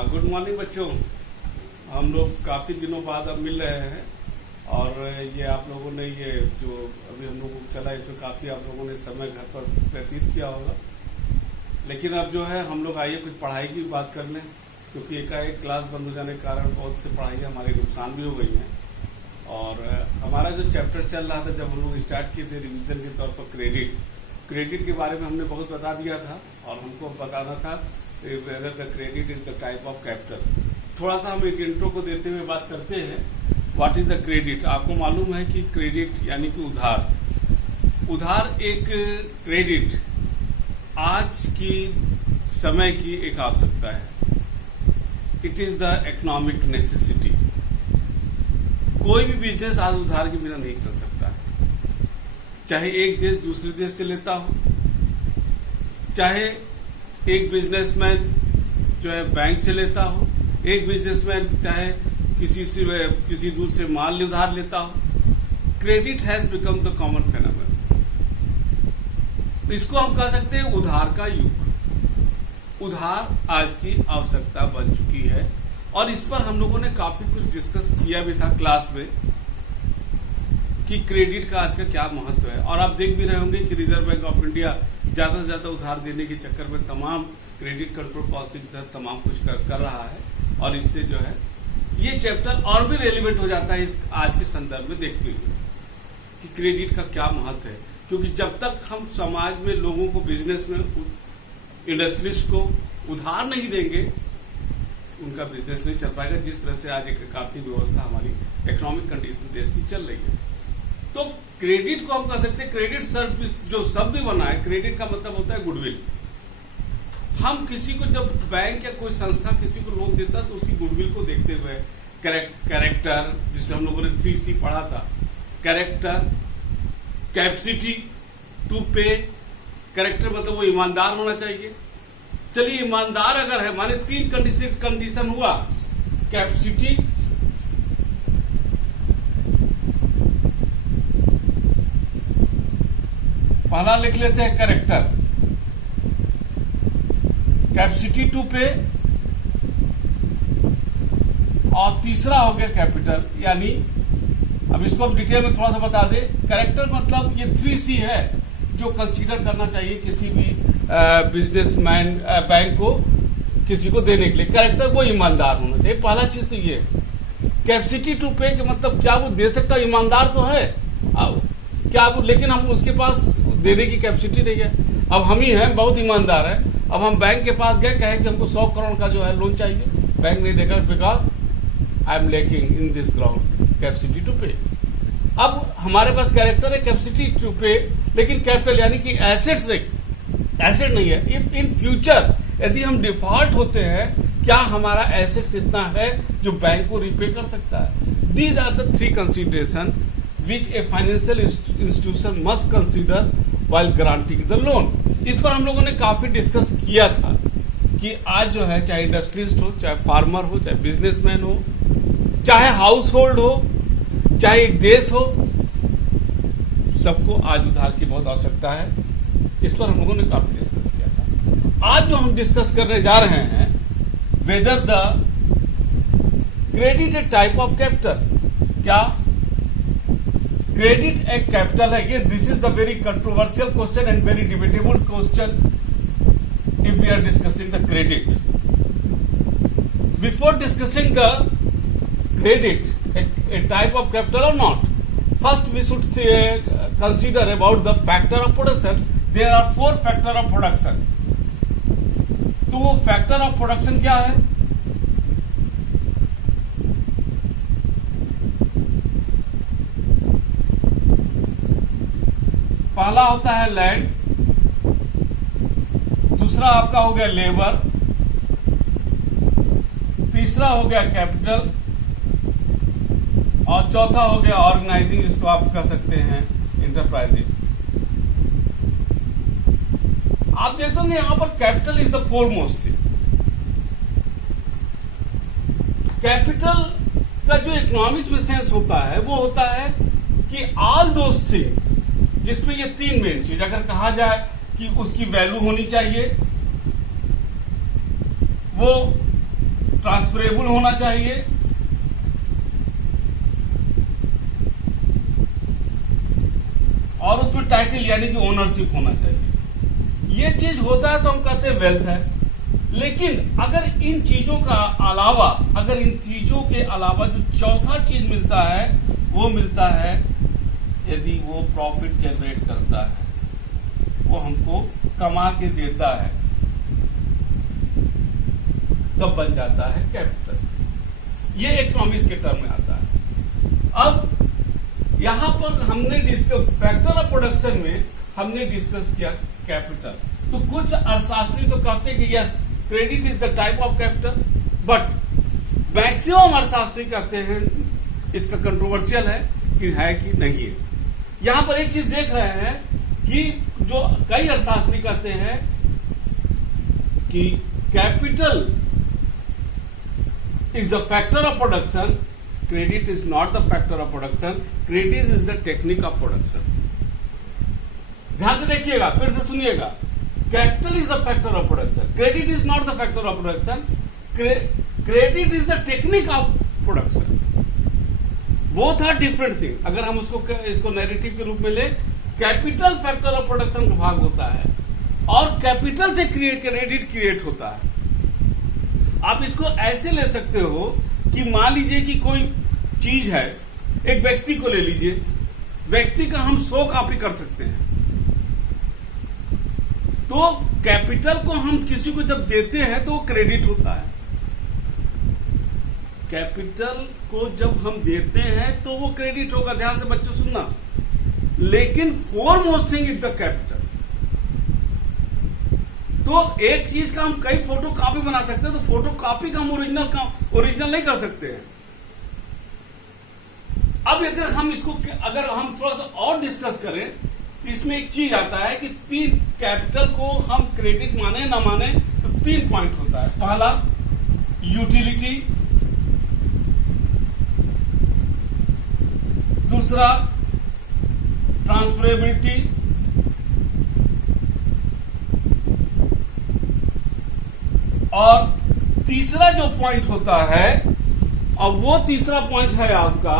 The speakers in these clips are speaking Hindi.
गुड मॉर्निंग बच्चों। हम लोग काफ़ी दिनों बाद अब मिल रहे हैं और ये आप लोगों ने ये जो अभी हम लोगों को चला इसमें काफ़ी आप लोगों ने समय घर पर व्यतीत किया होगा। लेकिन अब जो है हम लोग आइए कुछ पढ़ाई की बात कर लें, क्योंकि एकाएक क्लास बंद हो जाने के कारण बहुत से पढ़ाई हमारे नुकसान भी हो गई हैं। और हमारा जो चैप्टर चल रहा था जब हम लोग स्टार्ट किए थे रिवीजन के तौर पर क्रेडिट के बारे में हमने बहुत बता दिया था और हमको बताना था whether the credit is the type of capital। थोड़ा सा हम एक इंट्रो को देते हुए बात करते हैं। What is the credit? आपको मालूम है कि क्रेडिट यानी कि उधार एक क्रेडिट आज की समय की एक आवश्यकता है। It is the economic necessity. कोई भी बिजनेस आज उधार के बिना नहीं चल सकता है, चाहे एक देश दूसरे देश से लेता हो, चाहे एक बिजनेसमैन जो है बैंक से लेता हो, एक बिजनेसमैन चाहे किसी दूर से माल उधार लेता हो। Credit has become the common phenomenon. इसको हम कह सकते हैं उधार का युग। उधार आज की आवश्यकता बन चुकी है और इस पर हम लोगों ने काफी कुछ डिस्कस किया भी था क्लास में कि क्रेडिट का आज का क्या महत्व है। और आप देख भी रहे होंगे कि रिजर्व बैंक ऑफ इंडिया ज्यादा से ज्यादा उधार देने के चक्कर में तमाम क्रेडिट कंट्रोल पॉलिसी के तहत तमाम कुछ कर रहा है। और इससे जो है ये चैप्टर और भी रेलिवेंट हो जाता है इस आज के संदर्भ में देखते हुए कि क्रेडिट का क्या महत्व है। क्योंकि जब तक हम समाज में लोगों को, बिजनेस में, इंडस्ट्रीज को उधार नहीं देंगे उनका बिजनेस नहीं चल पाएगा। जिस तरह से आज एक आर्थिक व्यवस्था हमारी इकोनॉमिक कंडीशन देश की चल रही है, तो क्रेडिट को हम कह सकते हैं क्रेडिट सर्विस जो शब्द बना है, क्रेडिट का मतलब होता है गुडविल। हम किसी को जब बैंक या कोई संस्था किसी को लोन देता तो उसकी गुडविल को देखते हुए कैरेक्टर, जिसमें हम लोगों ने 3C पढ़ा था, कैरेक्टर, कैपेसिटी टू पे। कैरेक्टर मतलब वो ईमानदार होना चाहिए। चलिए ईमानदार अगर है, माने 3 कंडीशन हुआ, कैपेसिटी, पहला लिख लेते हैं कैरेक्टर, कैपेसिटी टू पे, और तीसरा हो गया कैपिटल। यानी अब इसको हम डिटेल में थोड़ा सा बता दें। कैरेक्टर मतलब ये 3C है जो कंसीडर करना चाहिए किसी भी बिजनेसमैन बैंक को किसी को देने के लिए। कैरेक्टर वो ईमानदार होना चाहिए, पहला चीज तो ये। कैपेसिटी टू पे के मतलब क्या वो दे सकता, ईमानदार तो है क्या वो, लेकिन हम उसके पास देने की कैपेसिटी नहीं है। अब हम ही हैं, बहुत ईमानदार है। अब हम बैंक के पास गए, कहे कि हमको 100 करोड़ का जो है लोन चाहिए, बैंक नहीं देगा because I am lacking in this ground capacity to pay. अब हमारे पास कैरेक्टर है कैपेसिटी टू पे, लेकिन कैपिटल यानी कि एसेट नहीं है। इफ इन फ्यूचर यदि हम डिफॉल्ट होते हैं, क्या हमारा एसेट्स इतना है जो बैंक को रिपे कर सकता है? These are the 3 consideration which a financial institution must consider while granting the loan। इस पर हम लोगों ने काफी डिस्कस किया था कि आज जो है चाहे इंडस्ट्रियलिस्ट हो, चाहे फार्मर हो, चाहे बिजनेसमैन हो, चाहे हाउस होल्ड हो, चाहे एक देश हो, सबको आज उधार की बहुत आवश्यकता है। इस पर हम लोगों ने काफी डिस्कस किया था। आज जो हम डिस्कस करने जा रहे हैं, whether the credit a type of capital. क्या क्रेडिट एक कैपिटल है? ये this is the very controversial question and very debatable question if we are discussing the credit. Before discussing the credit a type of capital or not, first we should consider about the factor of production। there are 4 factor of production। तो वो factor of production क्या है? पहला होता है लैंड, दूसरा आपका हो गया लेबर, तीसरा हो गया कैपिटल, और चौथा हो गया ऑर्गेनाइजिंग, इसको आप कह सकते हैं इंटरप्राइजिंग। आप देखते होंगे यहां पर capital is the foremost thing. Capital का जो इकोनॉमिक में सेंस होता है वो होता है कि ऑल दोस थिंग, जिसमें ये 3 मेन चीज अगर कहा जाए कि उसकी वैल्यू होनी चाहिए, वो ट्रांसफरेबल होना चाहिए, और उसमें टाइटल यानी कि ओनरशिप होना चाहिए। ये चीज होता है तो हम कहते हैं वेल्थ है। लेकिन अगर इन चीजों का अलावा, अगर इन चीजों के अलावा जो चौथा चीज मिलता है वो मिलता है, यदि वो प्रॉफिट जनरेट करता है, वो हमको कमा के देता है, तब बन जाता है कैपिटल। ये इकोनॉमिक्स के टर्म में आता है। अब यहां पर हमने डिस्कस फैक्टर ऑफ प्रोडक्शन में हमने डिस्कस किया कैपिटल। तो कुछ अर्थशास्त्री तो कहते हैं कि yes, credit is the type of capital, but maximum अर्थशास्त्री कहते हैं इसका कंट्रोवर्शियल है कि नहीं है। यहां पर एक चीज देख रहे हैं कि जो कई अर्थशास्त्री कहते हैं कि capital is the factor of production, credit is not the factor of production, credit is the technique of production। ध्यान से देखिएगा, फिर से सुनिएगा, capital is the factor of production, credit is not the factor of production, credit is the technique of production. Both are different thing. अगर हम इसको नैरेटिव के रूप में ले, कैपिटल फैक्टर ऑफ प्रोडक्शन का भाग होता है और कैपिटल से क्रेडिट क्रिएट होता है। आप इसको ऐसे ले सकते हो कि मान लीजिए कि कोई चीज है, एक व्यक्ति को ले लीजिए, व्यक्ति का हम 100 कॉपी कर सकते हैं। तो कैपिटल को हम किसी को जब देते हैं तो वो क्रेडिट होता है। कैपिटल को जब हम देते हैं तो वो क्रेडिट होगा। ध्यान से बच्चों सुनना। लेकिन foremost thing is the capital. तो एक चीज का हम कई फोटो कॉपी बना सकते हैं, तो फोटो कॉपी का हम ओरिजिनल नहीं कर सकते हैं। अब अगर हम थोड़ा सा और डिस्कस करें तो इसमें एक चीज आता है कि 3 कैपिटल को हम क्रेडिट माने ना माने तो 3 पॉइंट होता है। पहला यूटिलिटी, दूसरा ट्रांसफरेबिलिटी, और तीसरा जो पॉइंट होता है, और वो तीसरा पॉइंट है आपका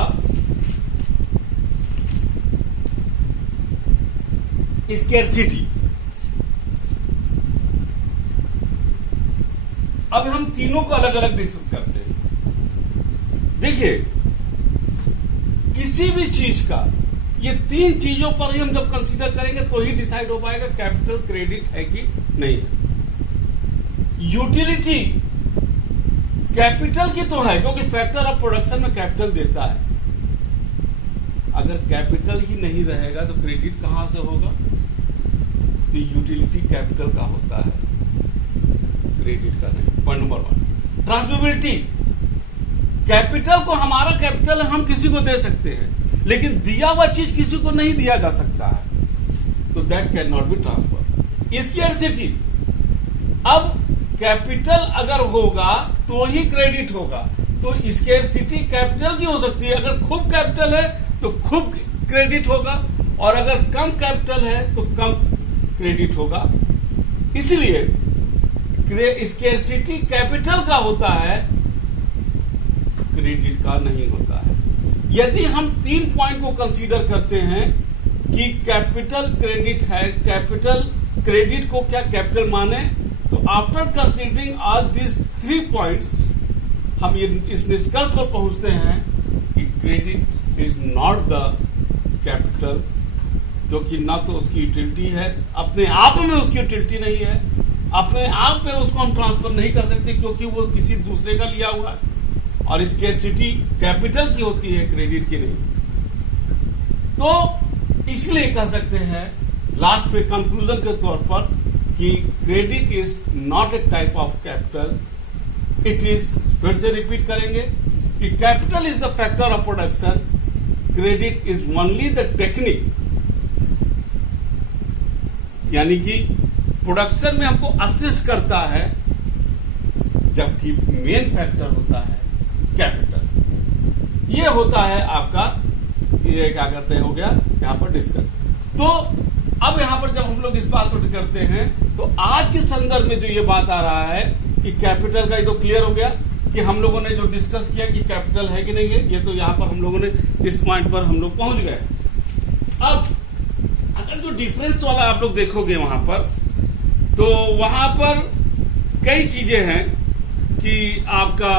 स्कैर्सिटी। अब हम तीनों को अलग अलग डिस्कस करते हैं। देखिए, किसी भी चीज का ये 3 चीजों पर ही हम जब कंसीडर करेंगे तो ही डिसाइड हो पाएगा कैपिटल क्रेडिट है कि नहीं है। यूटिलिटी कैपिटल की तो है, क्योंकि फैक्टर ऑफ प्रोडक्शन में कैपिटल देता है। अगर कैपिटल ही नहीं रहेगा तो क्रेडिट कहां से होगा? तो यूटिलिटी कैपिटल का होता है, क्रेडिट का नहीं। Point number 1। ट्रांसफरेबिलिटी, कैपिटल को हमारा कैपिटल हम किसी को दे सकते हैं, लेकिन दिया हुआ चीज किसी को नहीं दिया जा सकता है, तो that can not be transfer. Scarcity, अब कैपिटल अगर होगा तो ही क्रेडिट होगा, तो स्कैर्सिटी कैपिटल की हो सकती है। अगर खूब कैपिटल है तो खूब क्रेडिट होगा, और अगर कम कैपिटल है तो कम क्रेडिट होगा। इसलिए स्कैर्सिटी कैपिटल का होता है, क्रेडिट का नहीं होता है। यदि हम 3 पॉइंट को कंसीडर करते हैं कि कैपिटल क्रेडिट है, कैपिटल क्रेडिट को क्या कैपिटल माने, तो after considering all this 3 points हम इस निष्कर्ष पर पहुंचते हैं कि credit is not the capital, क्योंकि ना तो उसकी यूटिलिटी है, अपने आप में उसकी यूटिलिटी नहीं है, अपने आप में उसको हम ट्रांसफर नहीं कर सकते क्योंकि वो किसी दूसरे का लिया हुआ है, और स्कैर्सिटी कैपिटल की होती है, क्रेडिट की नहीं। तो इसलिए कह सकते हैं लास्ट पे कंक्लूजन के तौर पर कि credit is not a type of capital, it is, फिर से रिपीट करेंगे कि capital is the factor of production, credit is only the technique, यानी कि प्रोडक्शन में हमको असिस्ट करता है, जबकि मेन फैक्टर होता है कैपिटल। ये होता है आपका, ये क्या करते हैं, हो गया यहां पर डिस्कस। तो अब यहां पर जब हम लोग इस बात पर करते हैं तो आज के संदर्भ में जो ये बात आ रहा है कि कैपिटल का ये तो क्लियर हो गया कि कि हम लोगों ने जो डिस्कस किया कि कैपिटल है कि नहीं है, ये तो यहाँ पर हम लोगों ने इस पॉइंट पर हम लोग पहुंच गए। अब अगर जो डिफरेंस वाला आप लोग देखोगे वहां पर, तो वहां पर कई चीजें हैं कि आपका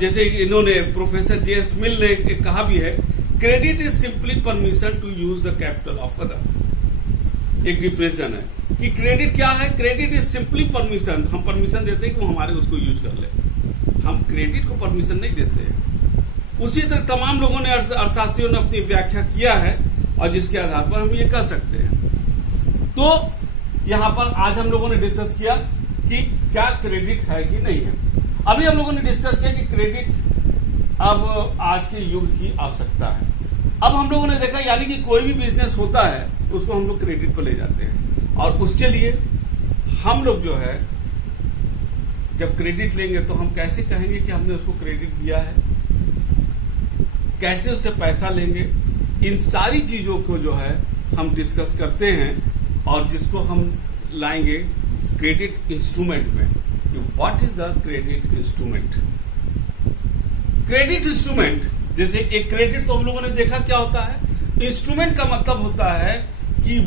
जैसे इन्होंने प्रोफेसर जेएस मिल ने कहा भी है, credit is simply permission to use the capital of other. एक डिफिनेशन है कि क्रेडिट क्या है, क्रेडिट इज सिंपली परमिशन, हम परमिशन देते हैं कि वो हमारे उसको यूज कर ले, हम क्रेडिट को परमिशन नहीं देते हैं। उसी तरह तमाम लोगों ने अर्थशास्त्रियों ने अपनी व्याख्या किया है और जिसके आधार पर हम ये कर सकते हैं। तो यहां पर आज हम लोगों ने डिस्कस किया कि क्या क्रेडिट है कि नहीं है। अभी हम लोगों ने डिस्कस किया कि क्रेडिट अब आज के युग की आवश्यकता है। अब हम लोगों ने देखा यानी कि कोई भी बिजनेस होता है उसको हम लोग क्रेडिट पर ले जाते हैं, और उसके लिए हम लोग जो है जब क्रेडिट लेंगे तो हम कैसे कहेंगे कि हमने उसको क्रेडिट दिया है, कैसे उससे पैसा लेंगे, इन सारी चीजों को जो है हम डिस्कस करते हैं, और जिसको हम लाएंगे क्रेडिट इंस्ट्रूमेंट में। What is the credit instrument? Credit instrument, जैसे एक क्रेडिट तो हम लोगों ने देखा क्या होता है, इंस्ट्रूमेंट का मतलब होता है कि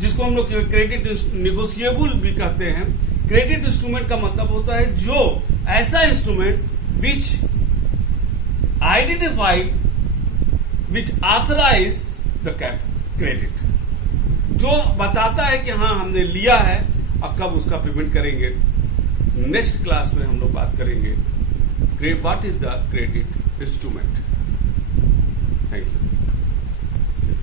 जिसको हम लोग क्रेडिट निगोशिएबल भी कहते हैं। क्रेडिट इंस्ट्रूमेंट का मतलब होता है जो ऐसा instrument which identify which authorise the credit, जो बताता है कि हाँ हमने लिया है, अब कब उसका पेमेंट करेंगे। नेक्स्ट क्लास में हम लोग बात करेंगे what is the credit instrument. Thank you.